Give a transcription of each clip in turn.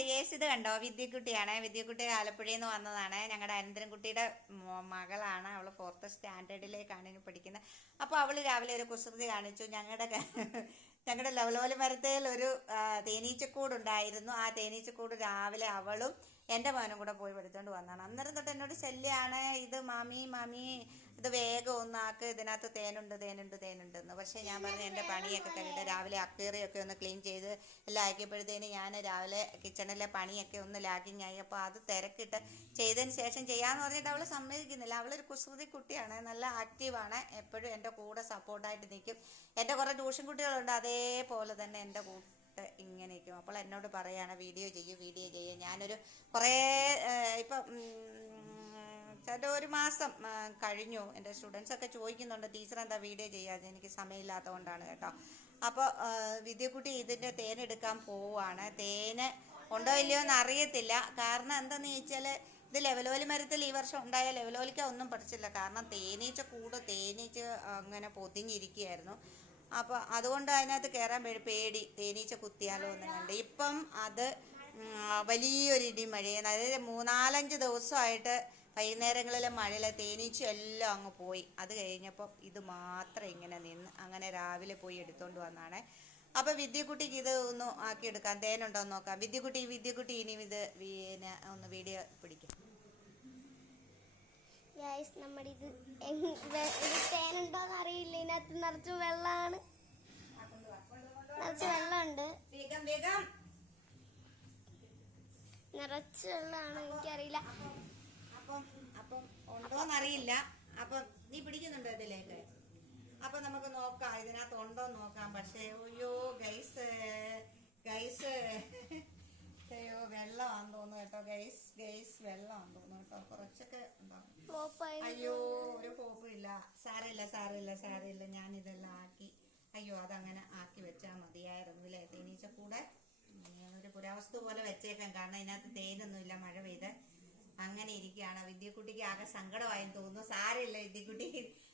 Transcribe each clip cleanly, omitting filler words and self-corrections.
Dears, ഇത് കണ്ടോ, വിദ്യക്കുട്ടിയാണ്. വിദ്യക്കുട്ടി ആലപ്പുഴയിൽ നിന്ന് വന്നതാണ്. ഞങ്ങളുടെ അനന്തരൻകുട്ടിയുടെ മകളാണ്. അവൾ 4th സ്റ്റാൻഡേർഡിലേക്കാണ് ഇനി പഠിക്കുന്നത്. അപ്പോൾ അവൾ രാവിലെ ഒരു കുസൃതി കാണിച്ചു. ഞങ്ങളുടെ ലവലോല മരത്തേൽ ഒരു തേനീച്ചക്കൂടുണ്ടായിരുന്നു. ആ തേനീച്ചക്കൂട് രാവിലെ അവളും എൻ്റെ മോനും കൂടെ പോയി എടുത്തുകൊണ്ട് വന്നതാണ്. അന്നേരം തൊട്ട് എന്നോട് ശല്യമാണ്, ഇത് മാമി ഇത് വേഗം ഒന്നാക്ക്, ഇതിനകത്ത് തേനുണ്ടെന്ന്. പക്ഷേ ഞാൻ പറഞ്ഞു എൻ്റെ പണിയൊക്കെ കഴിഞ്ഞിട്ട് രാവിലെ അക്വേറിയൊക്കെ ഒന്ന് ക്ലീൻ ചെയ്ത് എല്ലാം ആക്കിയപ്പോഴത്തേന് ഞാൻ രാവിലെ കിച്ചണിലെ പണിയൊക്കെ ഒന്ന് ലാഗിങ് ആയി. അപ്പോൾ അത് തിരക്കിട്ട് ചെയ്തതിന് ശേഷം ചെയ്യാമെന്ന് പറഞ്ഞിട്ട് അവൾ സമ്മതിക്കുന്നില്ല. അവളൊരു കുസൃതി കുട്ടിയാണ്, നല്ല ആക്റ്റീവാണ്, എപ്പോഴും എൻ്റെ കൂടെ സപ്പോർട്ടായിട്ട് നിൽക്കും. എൻ്റെ കുറേ ട്യൂഷൻ കുട്ടികളുണ്ട്, അതേപോലെ തന്നെ എൻ്റെ ഇങ്ങനെ ഇരിക്കും. അപ്പോൾ എന്നോട് പറയാണ് വീഡിയോ ചെയ്യൂ. ഞാനൊരു കുറേ ഇപ്പം ഒരു മാസം കഴിഞ്ഞു. എൻ്റെ സ്റ്റുഡൻസൊക്കെ ചോദിക്കുന്നുണ്ട്, ടീച്ചർ എന്താ വീഡിയോ ചെയ്യാതെ? എനിക്ക് സമയമില്ലാത്തത് കൊണ്ടാണ് കേട്ടോ. അപ്പോൾ വിദ്യക്കുട്ടി ഇതിൻ്റെ തേനെടുക്കാൻ പോവുകയാണ്. തേന് ഉണ്ടോ ഇല്ലയോ എന്ന് അറിയത്തില്ല. കാരണം എന്താണെന്ന് ചോദിച്ചാൽ ഇത് ലെവലോലി മരത്തിൽ ഈ വർഷം ഉണ്ടായ ലെവലോലിക്ക ഒന്നും പഠിച്ചില്ല. കാരണം തേനീച്ച അങ്ങനെ പൊതിഞ്ഞിരിക്കുകയായിരുന്നു. അപ്പോൾ അതുകൊണ്ട് അതിനകത്ത് കയറാൻ പേടി, തേനീച്ച കുത്തിയാലോ എന്ന് കണ്ട്. ഇപ്പം അത് വലിയൊരു ഇടിമഴയാണ്. അതായത് 3-4 ദിവസമായിട്ട് വൈകുന്നേരങ്ങളിലെ മഴയിലെ തേനീച്ച എല്ലാം അങ്ങ് പോയി. അത് കഴിഞ്ഞപ്പോൾ ഇത് മാത്രം ഇങ്ങനെ നിന്ന്. അങ്ങനെ രാവിലെ പോയി എടുത്തുകൊണ്ട് വന്നാണ്. അപ്പോൾ വിദ്യക്കുട്ടിക്ക് ഇത് ഒന്ന് ആക്കിയെടുക്കാം. തേനുണ്ടോ എന്ന് നോക്കാം. വിദ്യക്കുട്ടി ഇനി ഇത് ഒന്ന് വീഡിയോ പിടിക്കും. നമ്മുടെ ഇത് തേനുണ്ടോന്ന് അറിയില്ല. ഇതിനകത്ത് നിറച്ച് വെള്ളമാണ്, നിറച്ച് വെള്ളമുണ്ട്, നിറച്ച് വെള്ളമാണ്. എനിക്കറിയില്ല അപ്പം ഉണ്ടോന്നറിയില്ല. അപ്പം നീ പിടിക്കുന്നുണ്ടോ ഇതിലേക്ക്? അപ്പം നമുക്ക് നോക്കാം, ഇതിനകത്ത് ഉണ്ടോന്ന് നോക്കാം. പക്ഷേ അയ്യോ ഗൈസ് അയ്യോ വെള്ളമാണെന്ന് തോന്നുന്നു കേട്ടോ. ഗൈസ് വെള്ളമാണെന്ന് തോന്നുന്നു കേട്ടോ. കുറച്ചൊക്കെ ഉണ്ടാവും. അയ്യോ ഒരു കോപ്പില്ല. സാരമില്ല. ഞാനിതെല്ലാം ആക്കി, അയ്യോ അതങ്ങനെ ആക്കി വെച്ചാൽ മതിയായിരുന്നു അല്ലേ? തേനീച്ച കൂടെ ഒരു പുരാവസ്തു പോലെ വെച്ചേക്കാം. കാരണം ഇതിനകത്ത് തേനൊന്നുമില്ല, മഴ പെയ്ത് അങ്ങനെ ഇരിക്കുകയാണ്. വിദ്യക്കുട്ടിക്ക് ആകെ സങ്കടമായെന്ന് തോന്നുന്നു. സാരമില്ല വിദ്യക്കുട്ടി,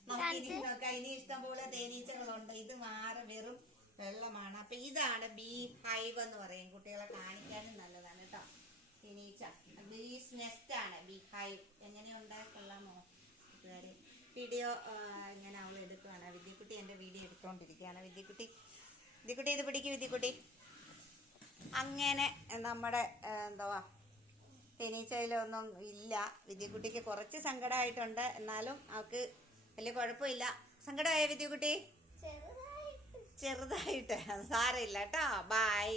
നമുക്ക് ഇനി നോക്കാം. ഇനി ഇഷ്ടം പോലെ തേനീച്ചകളുണ്ട്. ഇത് വെറും വെള്ളമാണ്. അപ്പൊ ഇതാണ് ബീ ഹൈവ് എന്ന് പറയും. കുട്ടികളെ കാണിക്കാനും നല്ലതാണ് കേട്ടോ. തേനീച്ച ബീസ് നെസ്റ്റ് ആണ് ബീ ഹൈവ്. എങ്ങനെയുണ്ട്, കൊള്ളാമോ കൂട്ടുകാരെ? വീഡിയോ ഇങ്ങനെ അവൾ എടുക്കുകയാണ്. വിദ്യക്കുട്ടി എൻ്റെ വീഡിയോ എടുത്തുകൊണ്ടിരിക്കുകയാണ്. വിദ്യക്കുട്ടി ഇത് പിടിക്കും. വിദ്യക്കുട്ടി അങ്ങനെ നമ്മുടെ എന്തുവാ തേനീച്ചയിലൊന്നും ഇല്ല. വിദ്യക്കുട്ടിക്ക് കുറച്ച് സങ്കടമായിട്ടുണ്ട്. എന്നാലും അവൾക്ക് വലിയ കുഴപ്പമില്ല. സങ്കടമായ വിദ്യക്കുട്ടി? ചെറുതായിട്ട്. സാരമില്ല കേട്ടോ. ബൈ.